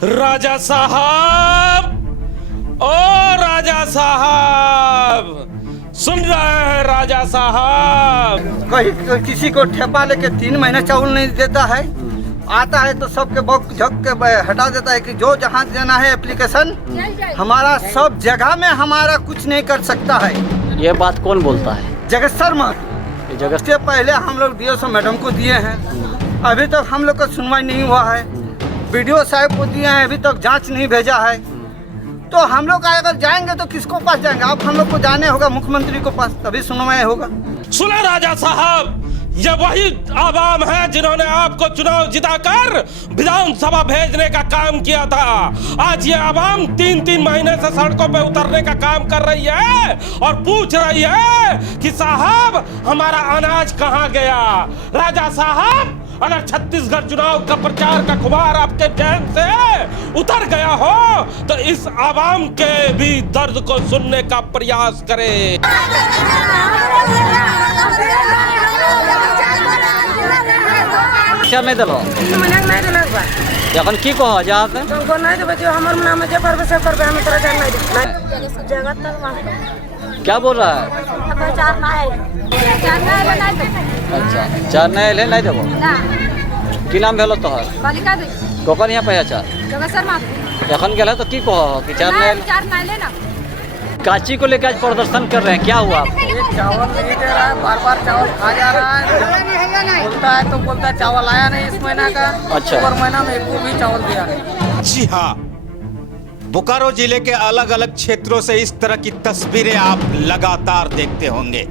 राजा साहब, ओ राजा साहब, सुन रहे हैं राजा साहब? कहीं किसी को ठेपा लेके 3 महीने चावल नहीं देता है, आता है तो सबके बक झक के हटा देता है कि जो जहाँ देना है एप्लीकेशन हमारा सब जगह में हमारा कुछ नहीं कर सकता है। ये बात कौन बोलता है? जगत सर महतो। जगत से पहले हम लोग DSO मैडम को दिए हैं, अभी तक हम लोग का सुनवाई नहीं हुआ है। BDO साहब को दिए हैं, अभी तक जांच नहीं भेजा है। तो हम लोग अगर जाएंगे तो किसको पास जाएंगे? अब हम लोग को जाने होगा मुख्यमंत्री को पास, तभी सुनवाई होगा। सुने राजा साहब, ये वही आवाम है जिन्होंने आपको चुनाव जिताकर विधानसभा भेजने का काम किया था। आज ये आवाम 3-3 महीने से सड़कों पे उतरने का काम कर रही है और पूछ रही है कि साहब हमारा अनाज कहाँ गया? राजा साहब, अगर छत्तीसगढ़ चुनाव का प्रचार का खुमार आपके जहन से उतर गया हो तो इस आवाम के भी दर्द को सुनने का प्रयास करें। नहीं दिलो এখন কি কহ যাতে তো নাই দেবে যে আমার নামে যে পারবে সে করবে, আমি তোরা জান নাই দেব जगत तक मास्टर क्या बोल रहा है? चार নাই নাই দেব। अच्छा चार नहीं ले नहीं देबो না কি নাম भेलो तोहर? बालिका दे कोकन यहाँ पे चार जगत सर माफ এখন गेल तो की कह कि चार नहीं चार नहीं लेना। काची को लेकर आज प्रदर्शन कर रहे हैं, क्या हुआ आपको? चावल नहीं दे रहा है, बार चावल खा जा रहा है। बोलता है तो बोलता है चावल आया नहीं इस महीना का। अच्छा। और महीना में एक भी चावल दिया नहीं। जी हाँ, बोकारो जिले के अलग अलग क्षेत्रों से इस तरह की तस्वीरें आप लगातार देखते होंगे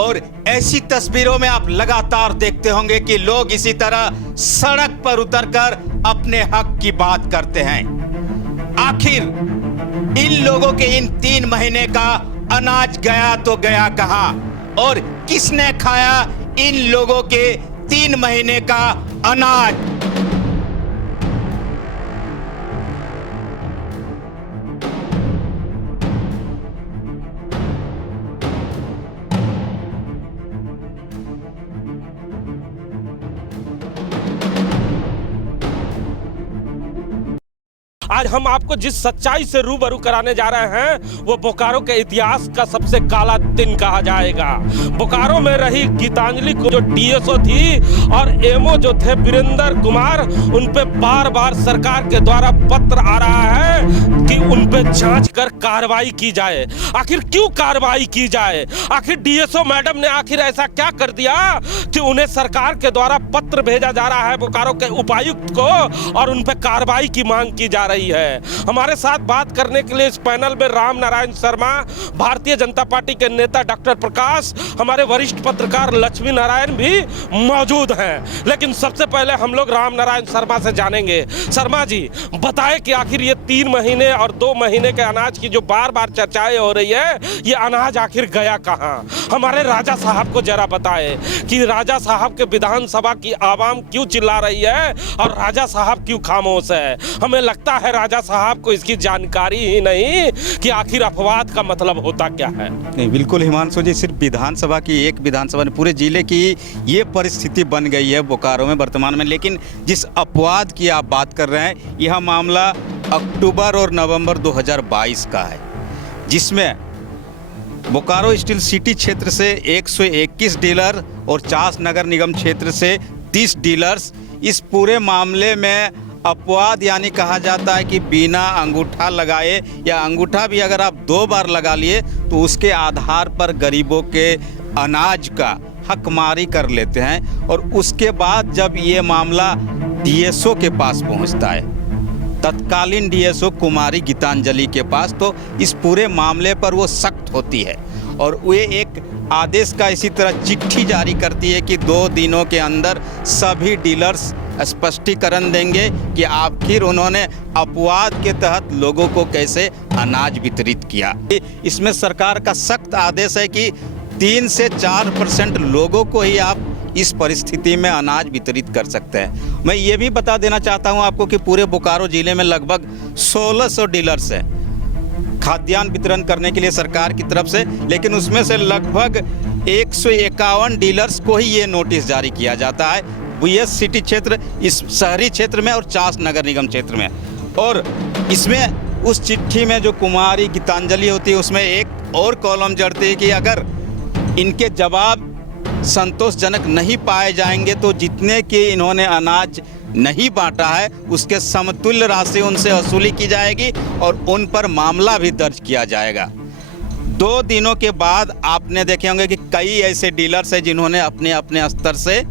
और ऐसी तस्वीरों में आप लगातार देखते होंगे कि लोग इसी तरह सड़क पर उतरकर अपने हक की बात करते हैं। आखिर इन लोगों के इन 3 महीने का अनाज गया तो गया कहां और किसने खाया इन लोगों के 3 महीने का अनाज? आज हम आपको जिस सच्चाई से रूबरू कराने जा रहे हैं वो बोकारो के इतिहास का सबसे काला दिन कहा जाएगा। बोकारो में रही गीतांजलि को जो DSO थी और MO जो थे वीरेंद्र कुमार, उन पे बार बार सरकार के द्वारा पत्र आ रहा है कि उन पे जांच कर कार्रवाई की जाए। आखिर क्यों कार्रवाई की जाए? आखिर DSO मैडम ने आखिर ऐसा क्या कर दिया कि उन्हें सरकार के द्वारा पत्र भेजा जा रहा है बोकारो के उपायुक्त को और उन पे कार्रवाई की मांग की जा रही है। हमारे साथ बात करने के लिए इस पैनल में राम नारायण शर्मा, भारतीय जनता पार्टी के नेता डॉक्टर प्रकाश, हमारे वरिष्ठ पत्रकार लक्ष्मी नारायण भी मौजूद हैं। लेकिन सबसे पहले हम लोग राम नारायण शर्मा से जानेंगे। शर्मा जी, बताएं कि आखिर ये 3 महीने और 2 महीने के अनाज की जो बार बार चर्चाएं हो रही है, ये अनाज आखिर गया कहां? हमारे राजा साहब को जरा बताएं कि राजा साहब के विधानसभा की आवाम क्यों चिल्ला रही है और राजा साहब क्यों खामोश है? हमें लगता है राजा साहब को इसकी जानकारी ही नहीं कि आखिर अपवाद का मतलब होता क्या है। नहीं, बिल्कुल हिमांशु जी, सिर्फ विधानसभा की एक विधानसभा ने पूरे जिले की ये परिस्थिति बन गई है बोकारो में वर्तमान में। लेकिन जिस अपवाद की आप बात कर रहे हैं, यह मामला अक्टूबर और नवंबर 2022 का है, जिसमें बोकारो स्टील सिटी क्षेत्र से 121 डीलर और चास नगर निगम क्षेत्र से 30 डीलर्स इस पूरे मामले में अपवाद यानी कहा जाता है कि बिना अंगूठा लगाए या अंगूठा भी अगर आप 2 बार लगा लिए तो उसके आधार पर गरीबों के अनाज का हकमारी कर लेते हैं। और उसके बाद जब ये मामला DSO के पास पहुंचता है, तत्कालीन DSO कुमारी गीतांजलि के पास, तो इस पूरे मामले पर वो सख्त होती है और वे एक आदेश का इसी तरह चिट्ठी जारी करती है कि 2 दिनों के अंदर सभी डीलर्स स्पष्टीकरण देंगे कि आखिर उन्होंने अपवाद के तहत लोगों को कैसे अनाज वितरित किया। इसमें सरकार का सख्त आदेश है कि 3 से 4% लोगों को ही आप इस परिस्थिति में अनाज वितरित कर सकते हैं। मैं ये भी बता देना चाहता हूं आपको कि पूरे बोकारो जिले में लगभग 1600 डीलर्स हैं खाद्यान्न वितरण करने के लिए सरकार की तरफ से, लेकिन उसमें से लगभग 151 डीलर्स को ही ये नोटिस जारी किया जाता है। BS सिटी क्षेत्र, इस शहरी क्षेत्र में और चास नगर निगम क्षेत्र में। और इसमें उस चिट्ठी में जो कुमारी गीतांजलि होती है उसमें एक और कॉलम जड़ती है कि अगर इनके जवाब संतोषजनक नहीं पाए जाएंगे तो जितने के इन्होंने अनाज नहीं बांटा है उसके समतुल्य राशि उनसे वसूली की जाएगी और उन पर मामला भी दर्ज किया जाएगा। 2 दिनों के बाद आपने देखे होंगे कि कई ऐसे डीलर्स हैं जिन्होंने अपने अपने स्तर से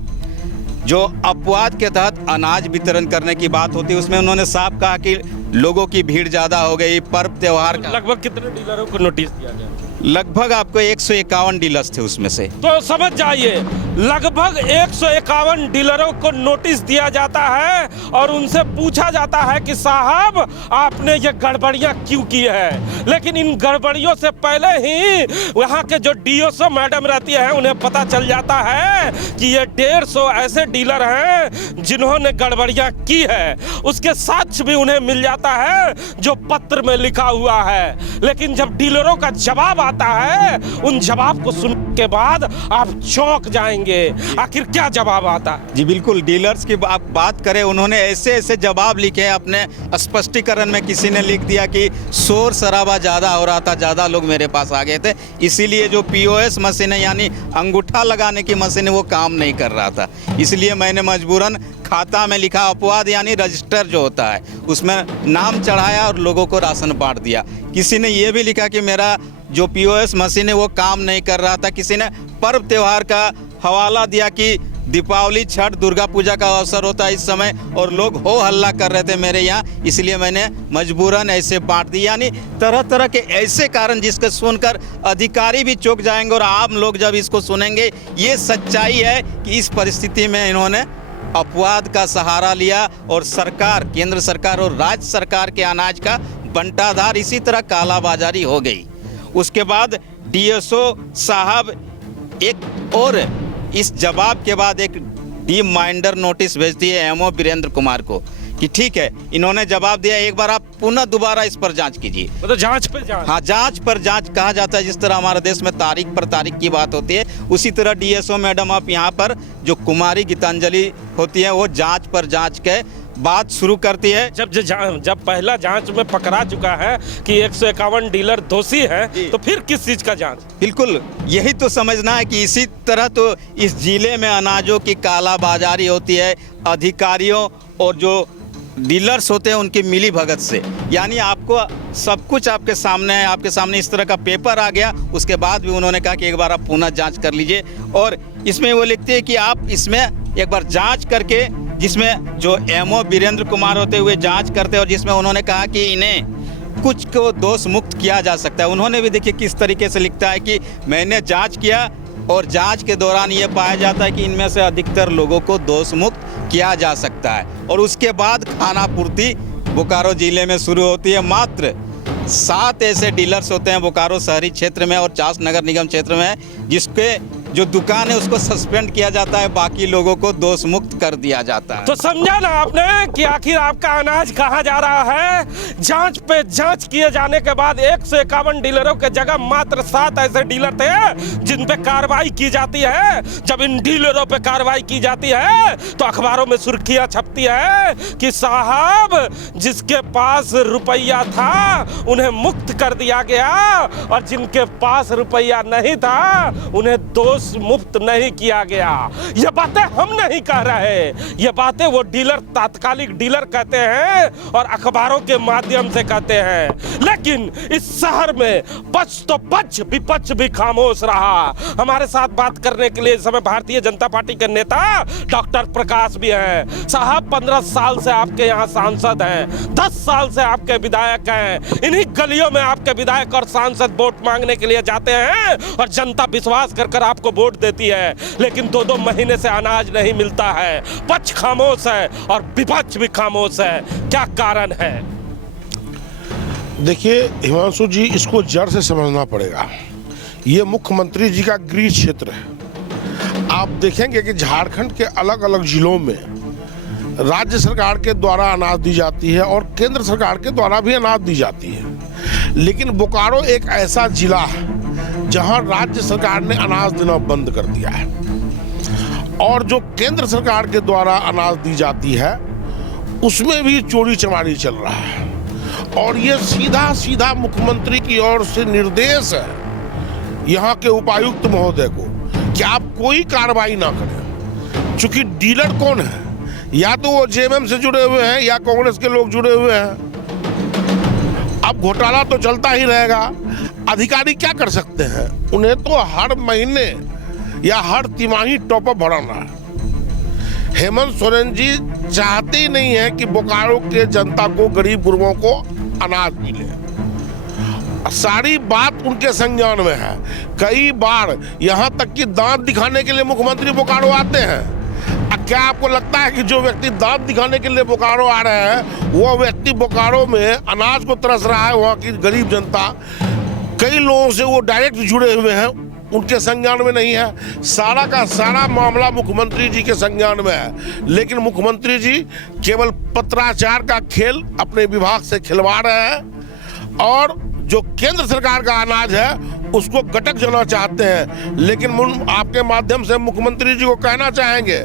जो अपवाद के तहत अनाज वितरण करने की बात होती है उसमें उन्होंने साफ कहा कि लोगों की भीड़ ज़्यादा हो गई, पर्व त्योहार का। लगभग कितने डीलरों को नोटिस दिया गया? लगभग आपको 151 डीलर्स थे उसमें से। तो समझ जाइए, लगभग 151 डीलरों को नोटिस दिया जाता है और उनसे पूछा जाता है कि साहब आपने ये गड़बड़ियां क्यों की है। लेकिन इन गड़बड़ियों से पहले ही वहाँ के जो DSO मैडम रहती है उन्हें पता चल जाता है कि ये 150 ऐसे डीलर हैं जिन्होंने गड़बड़ियां की है। उसके साक्ष्य भी उन्हें मिल जाता है जो पत्र में लिखा हुआ है। लेकिन जब डीलरों का जवाब आता है, उन जवाब को सुनने के बाद आप चौंक जाएंगे। आखिर क्या जवाब आता है? जी बिल्कुल, डीलर्स की आप बात करें, उन्होंने ऐसे ऐसे जवाब लिखे हैं। अपने स्पष्टीकरण में किसी ने लिख दिया कि शोर शराबा ज़्यादा हो रहा था, ज़्यादा लोग मेरे पास आ गए थे, इसीलिए जो POS मशीन है यानी अंगूठा लगाने की मशीन है वो काम नहीं कर रहा था, इसलिए मैंने मजबूरन खाता में लिखा अपवाद यानी रजिस्टर जो होता है उसमें नाम चढ़ाया और लोगों को राशन बांट दिया। किसी ने ये भी लिखा कि मेरा जो POS मशीन है वो काम नहीं कर रहा था। किसी ने पर्व त्योहार का हवाला दिया कि दीपावली, छठ, दुर्गा पूजा का अवसर होता है इस समय और लोग हो हल्ला कर रहे थे मेरे यहाँ, इसलिए मैंने मजबूरन ऐसे बांट दी। यानी तरह तरह के ऐसे कारण जिसको सुनकर अधिकारी भी चौंक जाएंगे और आम लोग जब इसको सुनेंगे। ये सच्चाई है कि इस परिस्थिति में इन्होंने अपवाद का सहारा लिया और सरकार, केंद्र सरकार और राज्य सरकार के अनाज का बंटाधार इसी तरह कालाबाजारी हो गई। उसके बाद DSO साहब एक और इस जवाब के बाद एक रिमाइंडर नोटिस भेजती है MO वीरेंद्र कुमार को कि ठीक है, इन्होंने जवाब दिया, एक बार आप पुनः दोबारा इस पर जांच कीजिए। मतलब जांच पे जांच। हाँ, जांच पर जांच कहा जाता है। जिस तरह हमारे देश में तारीख पर तारीख की बात होती है उसी तरह DSO मैडम आप यहाँ पर जो कुमारी गीतांजलि होती है वो जांच पर जांच के बात शुरू करती है। जब पहला जांच में पकड़ा चुका है कि 151 डीलर दोषी हैं, तो फिर किस चीज का जांच? बिल्कुल, यही तो समझना है कि इसी तरह तो इस जिले में अनाजों की कालाबाजारी होती है अधिकारियों और जो डीलर्स होते हैं उनकी मिली भगत से। यानी आपको सब कुछ आपके सामने है, आपके सामने इस तरह का पेपर आ गया, उसके बाद भी उन्होंने कहा कि एक बार आप पुनः जांच कर लीजिए। और इसमें वो लिखते हैं कि आप इसमें एक बार जांच करके, जिसमें जो MO वीरेंद्र कुमार होते हुए जांच करते हैं और जिसमें उन्होंने कहा कि इन्हें कुछ को दोष मुक्त किया जा सकता है। उन्होंने भी देखिए किस तरीके से लिखता है कि मैंने जांच किया और जांच के दौरान ये पाया जाता है कि इनमें से अधिकतर लोगों को दोष मुक्त किया जा सकता है। और उसके बाद खानापूर्ति बोकारो जिले में शुरू होती है। मात्र 7 ऐसे डीलर्स होते हैं बोकारो शहरी क्षेत्र में और चास नगर निगम क्षेत्र में जिसके जो दुकान है उसको सस्पेंड किया जाता है, बाकी लोगों को दोष मुक्त कर दिया जाता है। तो समझा ना आपने कि आखिर आपका अनाज कहाँ जा रहा है। जांच पे जांच किए जाने के बाद 151 डीलरों के जगह मात्र 7 ऐसे डीलर थे जिन पे कार्रवाई की जाती है। जब इन डीलरों पे कार्रवाई की जाती है तो अखबारों में सुर्खियां छपती है कि साहब जिसके पास रुपया था उन्हें मुक्त कर दिया गया और जिनके पास रुपया नहीं था उन्हें दोष मुक्त नहीं किया गया। ये बातें हम नहीं कह रहे, ये बातें वो डीलर, तात्कालिक डीलर कहते हैं और अखबारों के माध्यम से कहते हैं। लेकिन इस शहर में पक्ष तो पक्ष, विपक्ष भी खामोश रहा। हमारे साथ बात करने के लिए इस समय भारतीय जनता पार्टी के नेता डॉक्टर प्रकाश भी हैं। साहब 15 साल से आपके यहाँ सांसद हैं, 10 साल से आपके विधायक हैं। इन्हीं गलियों में आपके विधायक और सांसद वोट मांगने के लिए जाते हैं और जनता विश्वास कर आपको वोट देती है, लेकिन 2-2 महीने से अनाज नहीं मिलता है। पक्ष खामोश है और विपक्ष भी खामोश है। क्या कारण है? देखिए हिमांशु जी, इसको जड़ से समझना पड़ेगा। ये मुख्यमंत्री जी का गृह क्षेत्र है। आप देखेंगे कि झारखंड के अलग अलग जिलों में राज्य सरकार के द्वारा अनाज दी जाती है और केंद्र सरकार के द्वारा भी अनाज दी जाती है, लेकिन बोकारो एक ऐसा जिला है जहां राज्य सरकार ने अनाज देना बंद कर दिया है। और जो केंद्र सरकार के द्वारा अनाज दी जाती है उसमें भी चोरी चमारी चल रहा है। और ये सीधा सीधा मुख्यमंत्री की ओर से निर्देश है यहाँ के उपायुक्त महोदय को कि आप कोई कार्रवाई ना करें। चूंकि डीलर कौन है, या तो वो जेएमएम से जुड़े हुए हैं या कांग्रेस के लोग जुड़े हुए हैं। अब घोटाला तो चलता ही रहेगा। अधिकारी क्या कर सकते हैं? उन्हें तो हर महीने या हर तिमाही टॉपअप भराना है। हेमंत सोरेन जी चाहते ही नहीं है कि बोकारो के जनता को, गरीब गुरबों को अनाज मिले। सारी बात उनके संज्ञान में है। कई बार यहाँ तक कि दांत दिखाने के लिए मुख्यमंत्री बोकारो आते हैं। क्या आपको लगता है कि जो व्यक्ति दांत दिखाने के लिए बोकारो आ रहे हैं वो व्यक्ति बोकारो में अनाज को तरस रहा है? वहाँ की गरीब जनता, कई लोगों से वो डायरेक्ट जुड़े हुए हैं, उनके संज्ञान में नहीं है। सारा का सारा मामला मुख्यमंत्री जी के संज्ञान में है। लेकिन मुख्यमंत्री जी केवल पत्राचार का खेल अपने विभाग से खिलवा रहे हैं और जो केंद्र सरकार का अनाज है उसको गटक जाना चाहते हैं। लेकिन आपके माध्यम से मुख्यमंत्री जी को कहना चाहेंगे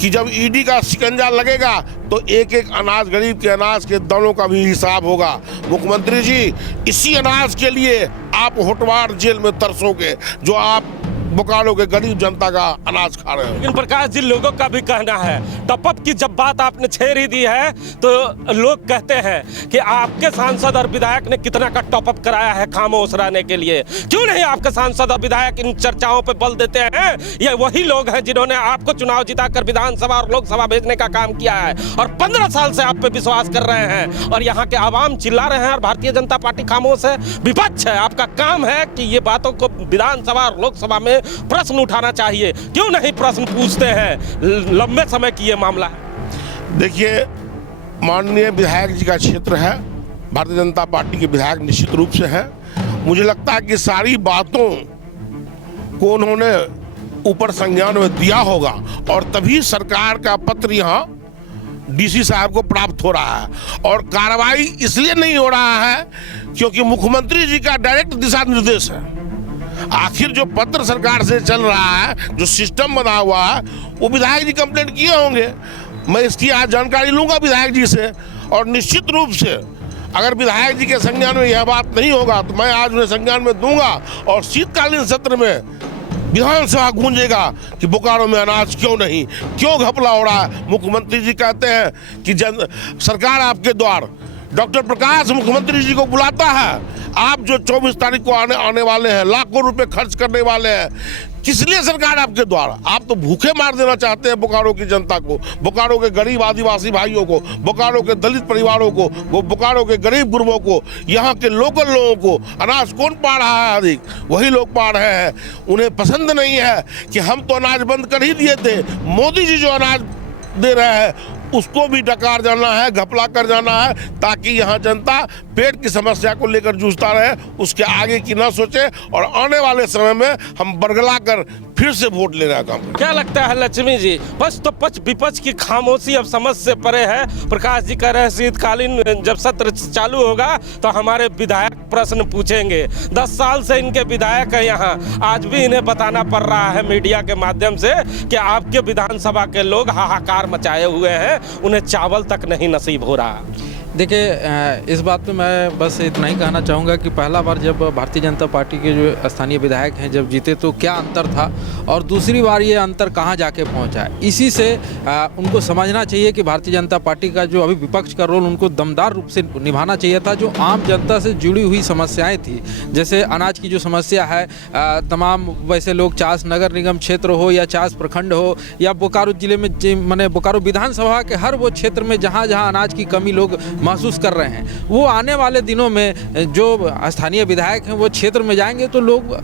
कि जब ईडी का शिकंजा लगेगा तो एक एक अनाज, गरीब के अनाज के दानों का भी हिसाब होगा। मुख्यमंत्री जी, इसी अनाज के लिए आप होटवार जेल में तरसोगे जो आप बोकारो के गरीब जनता का अनाज खा रहे हैं। लेकिन प्रकाश जी, लोगों का भी कहना है, टॉपअप की जब बात आपने छेड़ ही दी है तो लोग कहते हैं कि आपके सांसद और विधायक ने कितना का टॉपअप कराया है खामोश रहने के लिए। क्यों नहीं आपके सांसद और विधायक इन चर्चाओं पे बल देते हैं? ये वही लोग हैं जिन्होंने आपको चुनाव जिताकर विधानसभा और लोकसभा भेजने का काम किया है और 15 साल से आप पे विश्वास कर रहे हैं और यहाँ के आवाम चिल्ला रहे हैं और भारतीय जनता पार्टी खामोश है, विपक्ष है। आपका काम है कि ये बातों को विधानसभा और लोकसभा में प्रश्न उठाना चाहिए। क्यों नहीं प्रश्न पूछते हैं? लंबे समय की ये मामला है। देखिए, माननीय विधायक जी का क्षेत्र है, भारतीय जनता पार्टी के विधायक निश्चित रूप से हैं। मुझे लगता है कि सारी बातों को उन्होंने ऊपर संज्ञान में दिया होगा और तभी सरकार का पत्र यहाँ डीसी साहब को प्राप्त हो रहा है। और कार्रवाई इसलिए नहीं हो रहा है क्योंकि मुख्यमंत्री जी का डायरेक्ट दिशा निर्देश है। आखिर जो पत्र सरकार से चल रहा है, जो सिस्टम बना हुआ है, वो विधायक जी कंप्लेंट किए होंगे। मैं इसकी आज जानकारी लूंगा विधायक जी से और निश्चित रूप से अगर विधायक जी के संज्ञान में यह बात नहीं होगा तो मैं आज उन्हें संज्ञान में दूंगा और शीतकालीन सत्र में विधानसभा गूंजेगा कि बोकारो में अनाज क्यों नहीं, क्यों घपला हो रहा है। मुख्यमंत्री जी कहते हैं कि सरकार आपके द्वार, डॉक्टर प्रकाश मुख्यमंत्री जी को बुलाता है। आप जो 24 तारीख को आने वाले हैं, लाखों रुपए खर्च करने वाले हैं, किस लिए सरकार आपके द्वारा? आप तो भूखे मार देना चाहते हैं बोकारो की जनता को, बोकारो के गरीब आदिवासी भाइयों को, बोकारो के दलित परिवारों को, बोकारो के गरीब गुरबों को, यहाँ के लोकल लोगों को। अनाज कौन पा रहा है अधिक? वही लोग पा रहे हैं। उन्हें पसंद नहीं है कि हम तो अनाज बंद कर ही दिए थे, मोदी जी जो अनाज दे रहे हैं उसको भी डकार जाना है, घपला कर जाना है, ताकि यहाँ जनता पेट की समस्या को लेकर जूझता रहे, उसके आगे की ना सोचे और आने वाले समय में हम बरगला कर फिर से वोट लेने का काम करें। क्या लगता है लक्ष्मी जी, पक्ष तो पक्ष विपक्ष की खामोशी अब समझ से परे है। प्रकाश जी कह रहे हैं शीतकालीन जब सत्र चालू होगा तो हमारे विधायक प्रश्न पूछेंगे। 10 साल से इनके विधायक है यहाँ, आज भी इन्हें बताना पड़ रहा है मीडिया के माध्यम से कि आपके विधानसभा के लोग हाहाकार मचाए हुए हैं, उन्हें चावल तक नहीं नसीब हो रहा। देखिए, इस बात पे मैं बस इतना ही कहना चाहूँगा कि पहला बार जब भारतीय जनता पार्टी के जो स्थानीय विधायक हैं जब जीते तो क्या अंतर था और दूसरी बार ये अंतर कहाँ जाके पहुँचा है। इसी से उनको समझना चाहिए कि भारतीय जनता पार्टी का जो अभी विपक्ष का रोल उनको दमदार रूप से निभाना चाहिए था। जो आम जनता से जुड़ी हुई समस्याएँ थी, जैसे अनाज की जो समस्या है, तमाम वैसे लोग चास नगर निगम क्षेत्र हो या चास प्रखंड हो या बोकारो जिले में, मैंने बोकारो विधानसभा के हर वो क्षेत्र में जहाँ जहाँ अनाज की कमी लोग महसूस कर रहे हैं, वो आने वाले दिनों में जो स्थानीय विधायक हैं वो क्षेत्र में जाएंगे तो लोग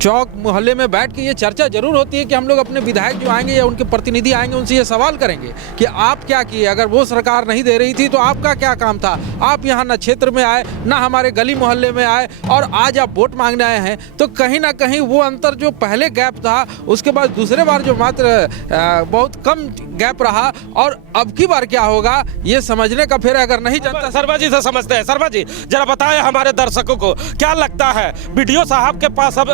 चौक मोहल्ले में बैठ के ये चर्चा जरूर होती है कि हम लोग अपने विधायक जो आएंगे या उनके प्रतिनिधि आएंगे उनसे ये सवाल करेंगे कि आप क्या किए, अगर वो सरकार नहीं दे रही थी तो आपका क्या काम था, आप यहाँ ना क्षेत्र में आए ना हमारे गली मोहल्ले में आए और आज आप वोट मांगने आए हैं। तो कहीं ना कहीं वो अंतर जो पहले गैप था उसके बाद दूसरे बार जो मात्र बहुत कम गैप रहा और अब की बार क्या होगा ये समझने का फिर अगर नहीं जनता शर्मा जी से समझते हैं। शर्मा जी जरा बताएं हमारे दर्शकों को क्या लगता है, बीडीओ साहब के पास अब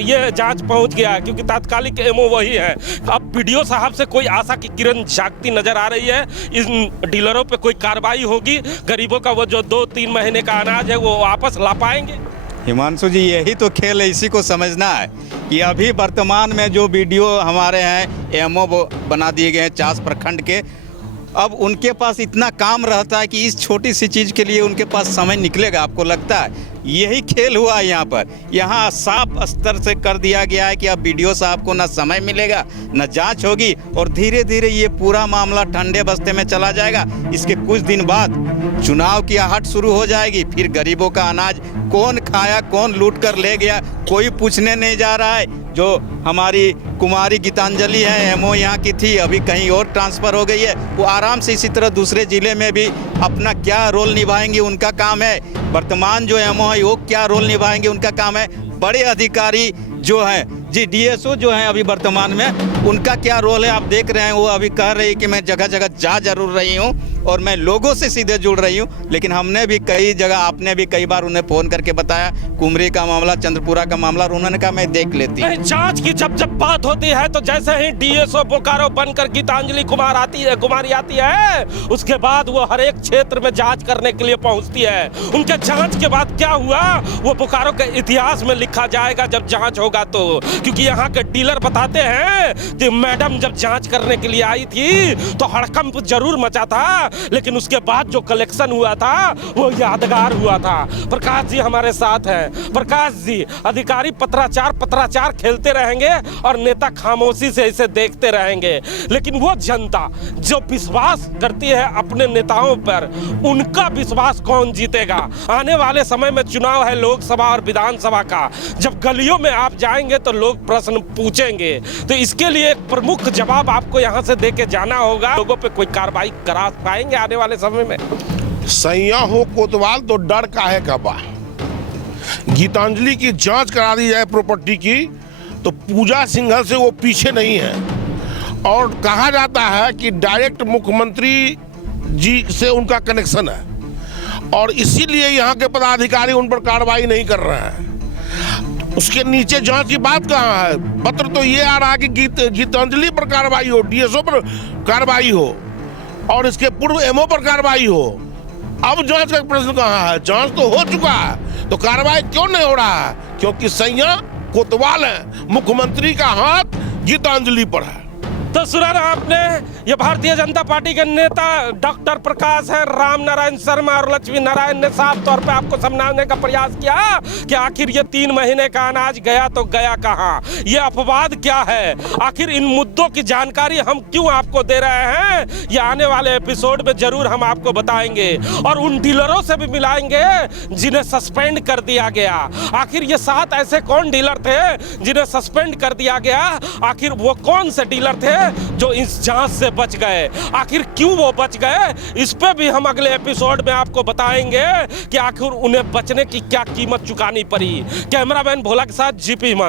ये जांच पहुंच गया है, क्योंकि तात्कालिक एमओ वही है। अब बीडीओ साहब से कोई आशा की किरण जागती नजर आ रही है। इन डीलरों पे कोई कार्रवाई होगी, गरीबों का वो जो 2-3 महीने का अनाज है वो वापस ला पाएंगे। हिमांशु जी, यही तो खेल है, इसी को समझना है कि अभी वर्तमान में जो वीडियो हमारे हैं एमओ बना दिए गए हैं 50 प्रखंड के, अब उनके पास इतना काम रहता है कि इस छोटी सी चीज़ के लिए उनके पास समय निकलेगा? आपको लगता है यही खेल हुआ है यहाँ पर? यहाँ साफ स्तर से कर दिया गया है कि अब वीडियो साहब को ना समय मिलेगा, ना जांच होगी, और धीरे धीरे ये पूरा मामला ठंडे बस्ते में चला जाएगा। इसके कुछ दिन बाद चुनाव की आहट शुरू हो जाएगी, फिर गरीबों का अनाज कौन खाया, कौन लूट कर ले गया, कोई पूछने नहीं जा रहा है। जो हमारी कुमारी गीतांजलि है, एमओ यहाँ की थी, अभी कहीं और ट्रांसफ़र हो गई है, वो आराम से इसी तरह दूसरे ज़िले में भी अपना क्या रोल निभाएंगे, उनका काम है। वर्तमान जो एमओ है वो क्या रोल निभाएंगे, उनका काम है। बड़े अधिकारी जो हैं जी, डीएसओ जो हैं अभी वर्तमान में, उनका क्या रोल है आप देख रहे हैं। वो अभी कह रही कि मैं जगह जगह जा जरूर रही हूँ और मैं लोगों से सीधे जुड़ रही हूँ, लेकिन हमने भी कई जगह, आपने भी कई बार उन्हें फ़ोन करके बताया कुमरी का मामला, चंद्रपुरा का मामला, और उन्होंने कहा मैं देख लेती हूँ। जांच की जब बात होती है तो जैसे ही डीएसओ बोकारो बनकर गीतांजलि कुमारी आती है, उसके बाद वो हर एक क्षेत्र में जांच करने के लिए पहुंचती है। उनके जांच के बाद क्या हुआ वो बोकारो के इतिहास में लिखा जाएगा जब जांच होगा तो। क्योंकि यहाँ के डीलर बताते हैं कि मैडम जब जांच करने के लिए आई थी तो हड़कंप जरूर मचा था, लेकिन उसके बाद जो कलेक्शन हुआ था वो यादगार हुआ था। प्रकाश जी हमारे साथ हैं। प्रकाश जी, अधिकारी पत्राचार खेलते रहेंगे और नेता खामोशी से इसे देखते रहेंगे, लेकिन वो जनता जो विश्वास करती है अपने नेताओं पर, उनका विश्वास कौन जीतेगा? आने वाले समय में चुनाव है लोकसभा और विधानसभा का। जब गलियों में आप जाएंगे तो लोग प्रश्न पूछेंगे, तो इसके लिए एक प्रमुख जवाब आपको यहाँ से दे के जाना होगा। लोगों पे कोई कार्रवाई करा पाएंगे आने वाले समय में? सैया हो कोतवाल तो डर काहे का बा। गीतांजलि की जांच करा दी जाए प्रॉपर्टी की तो पूजा सिंघल से वो पीछे नहीं है, और कहा जाता है कि डायरेक्ट मुख्यमंत्री जी से उनका कनेक्शन है, और इसीलिए यहाँ के पदाधिकारी उन पर कार्रवाई नहीं कर रहे हैं। उसके नीचे जांच की बात कहाँ है? पत्र तो ये आ रहा है कि गीतांजलि पर कार्रवाई हो, डीएसओ पर कार्रवाई हो, और इसके पूर्व एमओ पर कार्रवाई हो। अब जांच का प्रश्न कहाँ है? जांच तो हो चुका है, तो कार्रवाई क्यों नहीं हो रहा है? क्योंकि सैया कोतवाल है, मुख्यमंत्री का हाथ गीतांजलि पर है। तो सुना ना आपने, ये भारतीय जनता पार्टी के नेता डॉक्टर प्रकाश है, राम नारायण शर्मा और लक्ष्मी नारायण ने साफ तौर पे आपको समझाने का प्रयास किया कि आखिर ये 3 महीने का अनाज गया तो गया कहाँ, ये अपवाद क्या है, आखिर इन मुद्दों की जानकारी हम क्यों आपको दे रहे हैं, ये आने वाले एपिसोड में जरूर हम आपको बताएंगे। और उन डीलरों से भी मिलाएंगे जिन्हें सस्पेंड कर दिया गया। आखिर ये 7 ऐसे कौन डीलर थे जिन्हें सस्पेंड कर दिया गया? आखिर वो कौन से डीलर थे जो इस जांच से बच गए? आखिर क्यों वो बच गए? इस पे भी हम अगले एपिसोड में आपको बताएंगे कि आखिर उन्हें बचने की क्या कीमत चुकानी पड़ी। कैमरामैन भोला के साथ जीपी हिमांशु।